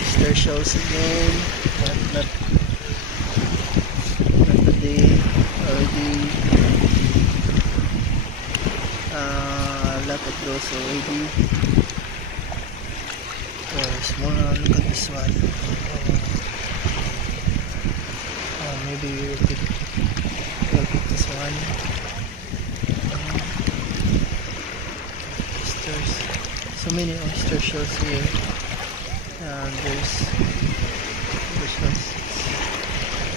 Easter shells again. Not today. Already a lot of those already. Oh, small. Look at this one. Maybe we'll pick this one. Oysters. So many oyster shells here. There's ones.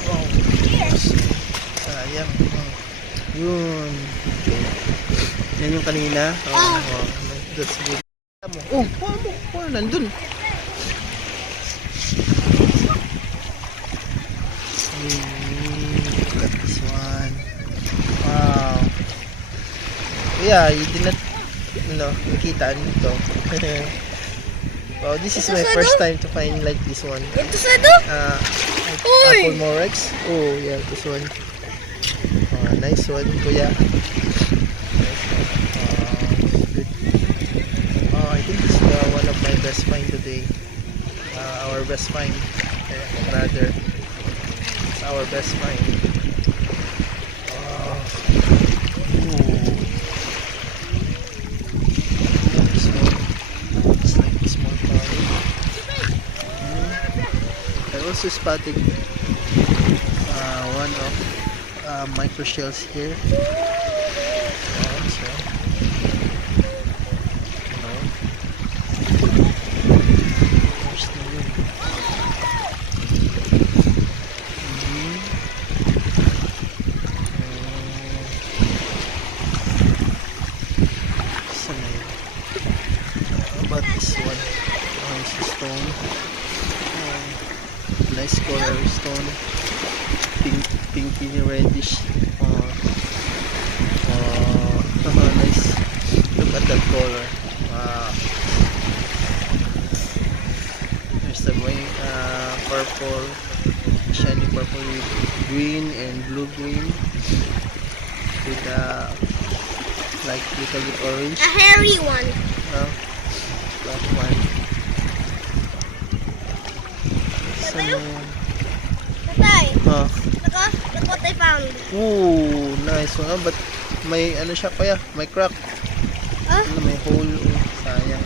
Wow. Sayang. Yun. Okay. Yan yung kanina. That's good. Oh, nandun. Look at this one. Wow. Yeah, you did not nakita nito. Wow, this is my first time to find like this one. Apple Morex. Oh, yeah, this one. Nice one, kuya. Nice one. Good. I think this is one of my best find today. Our best find. Rather, it's our best find. I also spotted one of micro shells here. About this one? It's a stone. Nice color stone, pinky reddish. Nice. Look at that color. There's the purple, shiny purple with green and blue green with like little bit orange. A hairy one. That one. Tatay, look what I found. Ooh, nice one. But may ano siya kaya? May crack. May hole. Sayang.